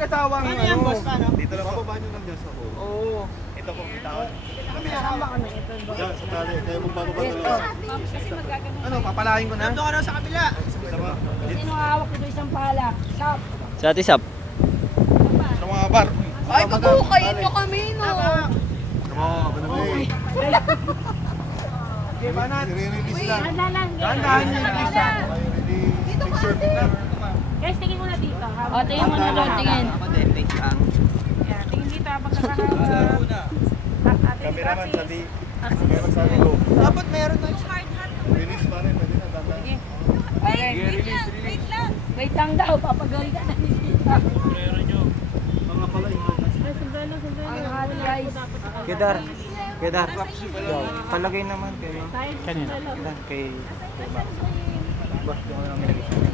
Ibaba nyo lang dyan sa hole. Oo. Ito po, bitawan. Kami. Ito ba? Yan, sa tali. Kayo magbababa na lang. Ano, papalahin ko na? Nandun ka na sa kabila. Sino hawak nito isang pala? Shop. Sa Ate Sap. Sa mga bar. Ay, pabukayin nyo kami, no? Sama, banamay. Okay, banat. I-release lang. Dahan-dahan. Dahan-dahan yung release yan. Guys, tingin muna dito. O, tingin mo na doon, tingin. Ako din, take lang. Yan, tingin dito habang Cameraman, Stacy. sabi. Cameraman, sabi go. Dapat meron na. Release pa rin. Pwede na, dahan Wait, wait lang, wait lang. Wait lang daw, papagalitan na ni Tita. Mga pala yung Ang hot guys. Kedar. Kedar. Palagay naman kayo. Kanina. Kay... Kay. Boss, yung ano namin.